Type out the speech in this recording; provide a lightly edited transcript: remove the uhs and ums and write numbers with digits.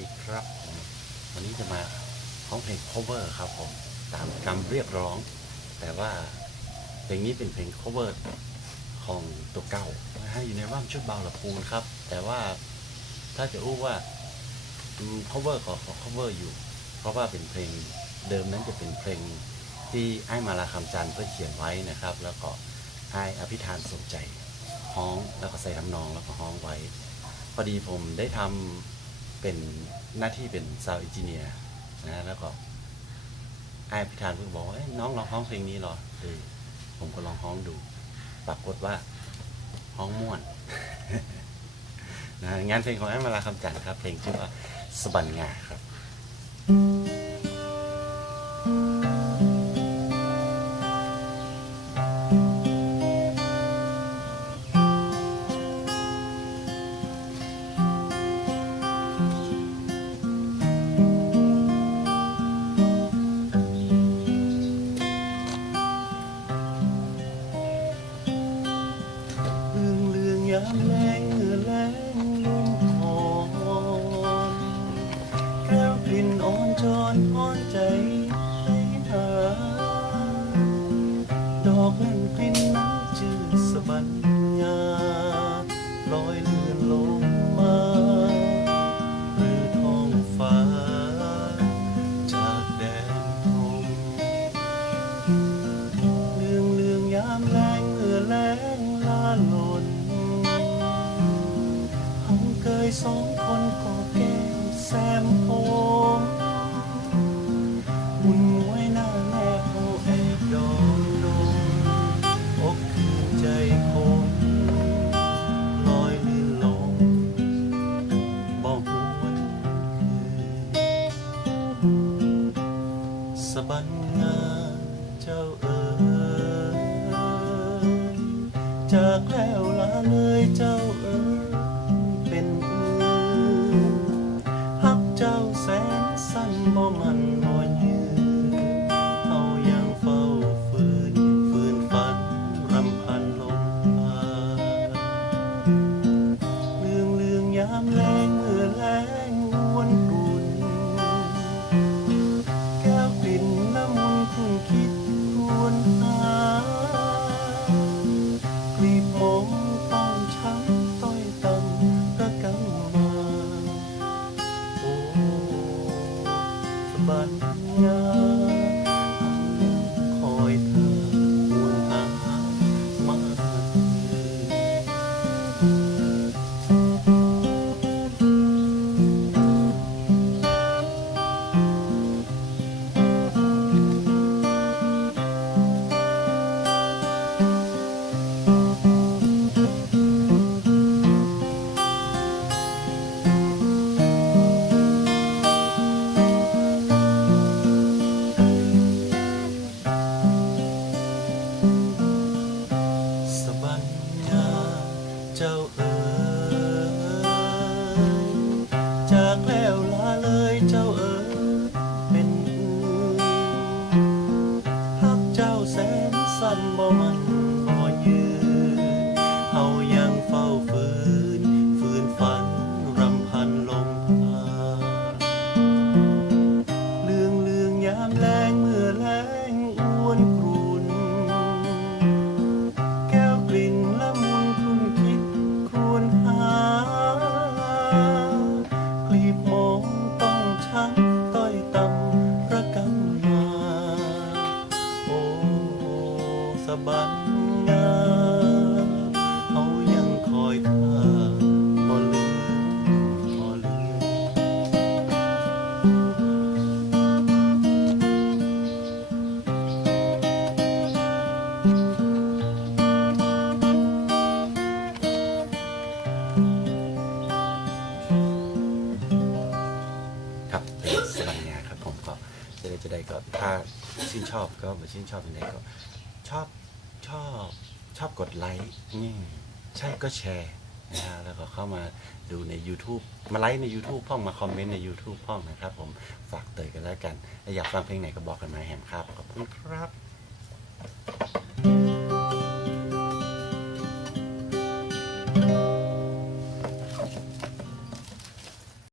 ดีครับผมวันนี้จะมาร้องเพลง cover ครับผมตามคำเรียกร้องแต่ว่าเพลงนี้เป็นเพลง cover ของตัวเก่านะฮะอยู่ในร่ำชุดเบาละปูนครับแต่ว่าถ้าจะรู้ว่า cover ก็ cover อยู่เพราะว่าเป็นเพลงเดิมนั้นจะเป็นเพลงที่ไอ้มาลาคำจันทร์เพื่อเขียนไว้นะครับแล้วก็ไอ้อภิธานสนใจฮ้องแล้วก็ใส่ทำนองแล้วก็ฮ้องไว้พอดีผมได้ทำเป็นหน้าที่เป็นซาวด์เอนจิเนียร์นะแล้วก็ไอ้อภิธานเพิ่งบอกว่าน้องลองฮ้องเพลงนี้เหรอผมก็ลองฮ้องดูปรากฏว่าฮ้องม่วน นะงานเพลงของไอ้มาลาคำจันทร์ครับเพลงชื่อว่าสบันงาครับยามแรงเมื่อแรงลมหอนแก้วกลิ่นอ่อนจอนอ่อนใจให้หาดอกนั้นกลิ่นนั้นจืดสะบันงาลอยเลื่อนลงมาหรือท้องฟ้าจากแดนทงเลื่องยามแรงเมื่อแรงลาลนสองคนก็แก้มแซมผมหุ่นไว้หน้าแม่เขาแอบดองดงอกคืนใจคมลอยลื่นลงบอกหวนคืนสะบันงาเจ้าจากแล้วลาเลยเจ้าเป็นฮักเจ้าแสนสั้นบ่มันบ่ยืนเฮายังเฝ้าฝืนฝันรำพันลมพาเรื่องยามแรงเมื่อแรงวนรุนแก้วกลิ่นน้ำมุนคงคิดควรหากลีบมองต้องช้ำต้อยต่ำระกำมาโอ้สะบันงาคอยเธอหวนหามาเจ้าจากแล้วลาเลยเจ้าเป็นฮักเจ้าแสนสั้นบ่มันบ่ยืนเฮายังเฝ้าฝืนฝันรำพันลมพาเรื่องยามแรงเมื่อแรงอ้วนกรุนแก้วกลิ่นละมุนคงคิดควรหากลีบมองต้องช้ำต้อยต่ำระกำมาโอ้สะบันงาเฮายังคอยท่าบ่ลืมครับเป็นสบันงาครับผมก็จะได้ก็ถ้าชื่นชอบก็มาชื่นชอบยังไงก็ชอบชอบกดไลค์ใช่ก็แชร์นะฮะแล้วก็เข้ามาดูใน YouTube มาไลค์ใน YouTube พ่องมาคอมเมนต์ใน YouTube พ่องนะครับผมฝากเตยกันแล้วกันอยากฟังเพลงไหนก็บอกกันมาแฮมครับขอบคุณครับ